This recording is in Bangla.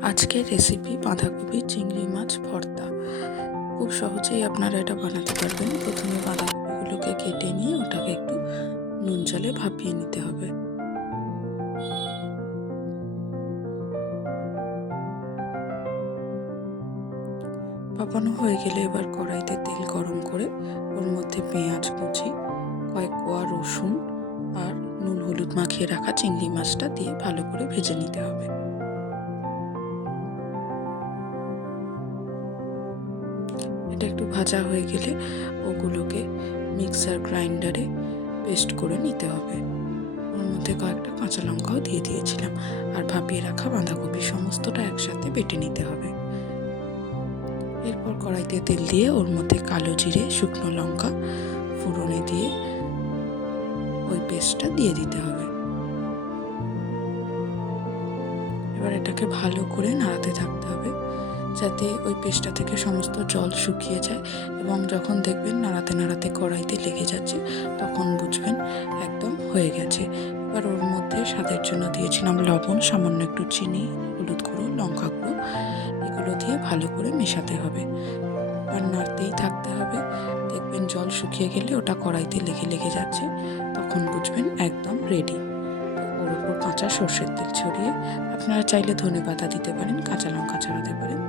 আজকের রেসিপি বাঁধাকপি চিংড়ি মাছ ভর্তা। খুব সহজেই আপনারা এটা বানাতে পারবেন। প্রথমে বাঁধাকপিগুলোকে কেটে নিয়ে ওটাকে একটু নুন জলে ভাপিয়ে নিতে হবে। ভাপানো হয়ে গেলে এবার কড়াইতে তেল গরম করে ওর মধ্যে পেঁয়াজ কুচি, কয়েক কোয়া রসুন আর নুন হলুদ মাখিয়ে রাখা চিংড়ি মাছটা দিয়ে ভালো করে ভেজে নিতে হবে। এটা একটু ভাজা হয়ে গেলে ওগুলোকে মিক্সার গ্রাইন্ডারে পেস্ট করে নিতে হবে। ওর মধ্যে কয়েকটা কাঁচা লঙ্কাও দিয়ে দিয়েছিলাম, আর ভাপিয়ে রাখা বাঁধাকপি সমস্তটা একসাথে বেটে নিতে হবে। এরপর কড়াইতে তেল দিয়ে ওর মধ্যে কালো জিরে, শুকনো লঙ্কা ফোড়নে দিয়ে ওই পেস্টটা দিয়ে দিতে হবে। এবার এটাকে ভালো করে নাড়াতে থাকতে হবে যাতে ওই পেস্টটা থেকে সমস্ত জল শুকিয়ে যায়, এবং যখন দেখবেন নাড়াতে নাড়াতে কড়াইতে লেগে যাচ্ছে তখন বুঝবেন একদম হয়ে গেছে। এবার ওর মধ্যে স্বাদের জন্য দিয়েছিলাম লবণ, সামান্য একটু চিনি, হলুদ গুঁড়ো, লঙ্কা গুঁড়ো, এগুলো দিয়ে ভালো করে মেশাতে হবে। আর নাড়তেই থাকতে হবে। দেখবেন জল শুকিয়ে গেলে ওটা কড়াইতে লেগে লেগে যাচ্ছে, তখন বুঝবেন একদম রেডি। ওর উপর কাঁচা সর্ষের তেল ছড়িয়ে আপনারা চাইলে ধনেপাতা দিতে পারেন, কাঁচা লঙ্কা ছড়াতে পারেন।